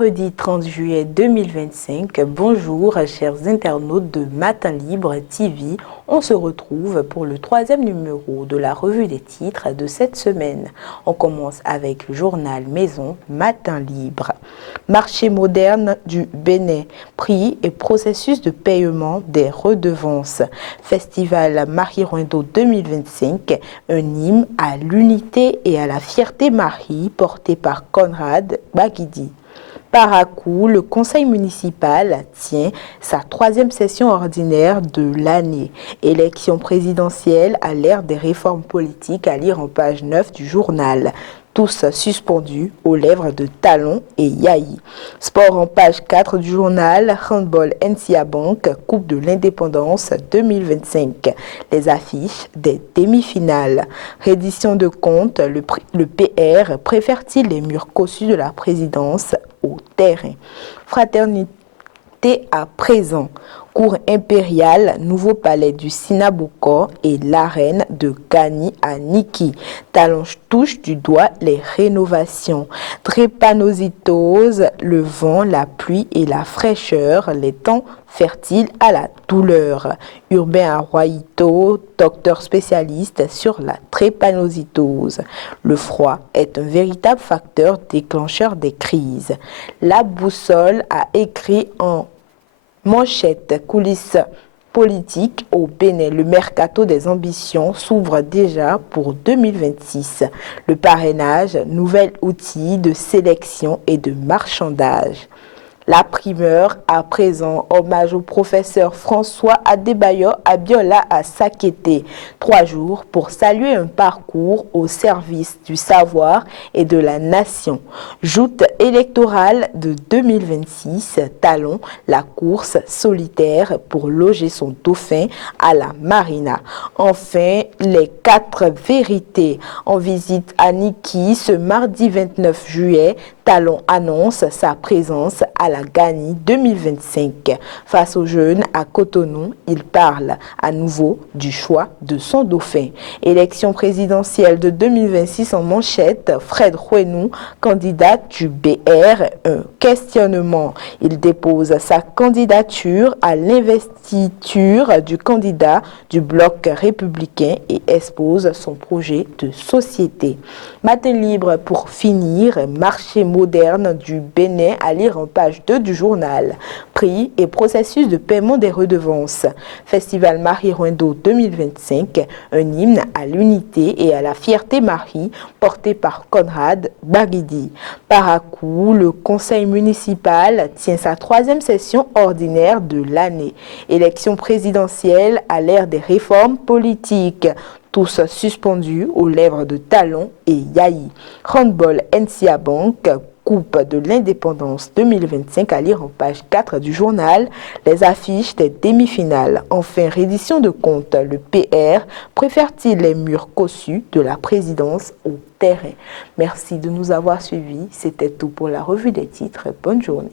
Mercredi 30 juillet 2025, bonjour chers internautes de Matin Libre TV. On se retrouve pour le troisième numéro de la revue des titres de cette semaine. On commence avec le journal Maison Matin Libre. Marché moderne du Bénin, prix et processus de paiement des redevances. Festival Marie-Roindo 2025, un hymne à l'unité et à la fierté Marie porté par Conrad Baguidi. Par à coup, le conseil municipal tient sa troisième session ordinaire de l'année. Élection présidentielle à l'ère des réformes politiques à lire en page 9 du journal. Tous suspendus aux lèvres de Talon et Yahi. Sport en page 4 du journal. Handball NCA Bank, Coupe de l'Indépendance 2025. Les affiches des demi-finales. Reddition de compte, le PR préfère-t-il les murs cossus de la présidence au terrain? Fraternité à présent. Cour impériale, nouveau palais du Sinaboko et l'arène de Gani à Niki. Talon touche du doigt les rénovations. Drépanocytose, le vent, la pluie et la fraîcheur, les temps fertiles à la douleur. Urbain Arroyito, docteur spécialiste sur la drépanocytose. Le froid est un véritable facteur déclencheur des crises. La boussole a écrit en manchette coulisses politiques au Bénin. Le mercato des ambitions s'ouvre déjà pour 2026. Le parrainage, nouvel outil de sélection et de marchandage. La primeur, à présent, hommage au professeur François Adebayo Abiola à Sakété. 3 jours pour saluer un parcours au service du savoir et de la nation. Joute électorale de 2026, Talon, la course solitaire pour loger son dauphin à la Marina. Enfin, les 4 vérités. En visite à Niki ce mardi 29 juillet, Talon annonce sa présence à la Gani 2025. Face aux jeunes à Cotonou, il parle à nouveau du choix de son dauphin. Élection présidentielle de 2026 en manchette, Fred Rouenou, candidat du BR, un questionnement. Il dépose sa candidature à l'investiture du candidat du bloc républicain et expose son projet de société. Matin libre pour finir, marché moderne du Bénin à lire en page 2 du journal. Prix et processus de paiement des redevances. Festival Marie-Roindo 2025, un hymne à l'unité et à la fierté Marie porté par Conrad Baguidi. Par à coup, le conseil municipal tient sa troisième session ordinaire de l'année. Élection présidentielle à l'ère des réformes politiques. Tous suspendus aux lèvres de Talon et Yahi. Handball NCA Bank, Coupe de l'Indépendance 2025 à lire en page 4 du journal. Les affiches des demi-finales. Enfin, reddition de compte, le PR préfère-t-il les murs cossus de la présidence au terrain? Merci de nous avoir suivis. C'était tout pour la revue des titres. Bonne journée.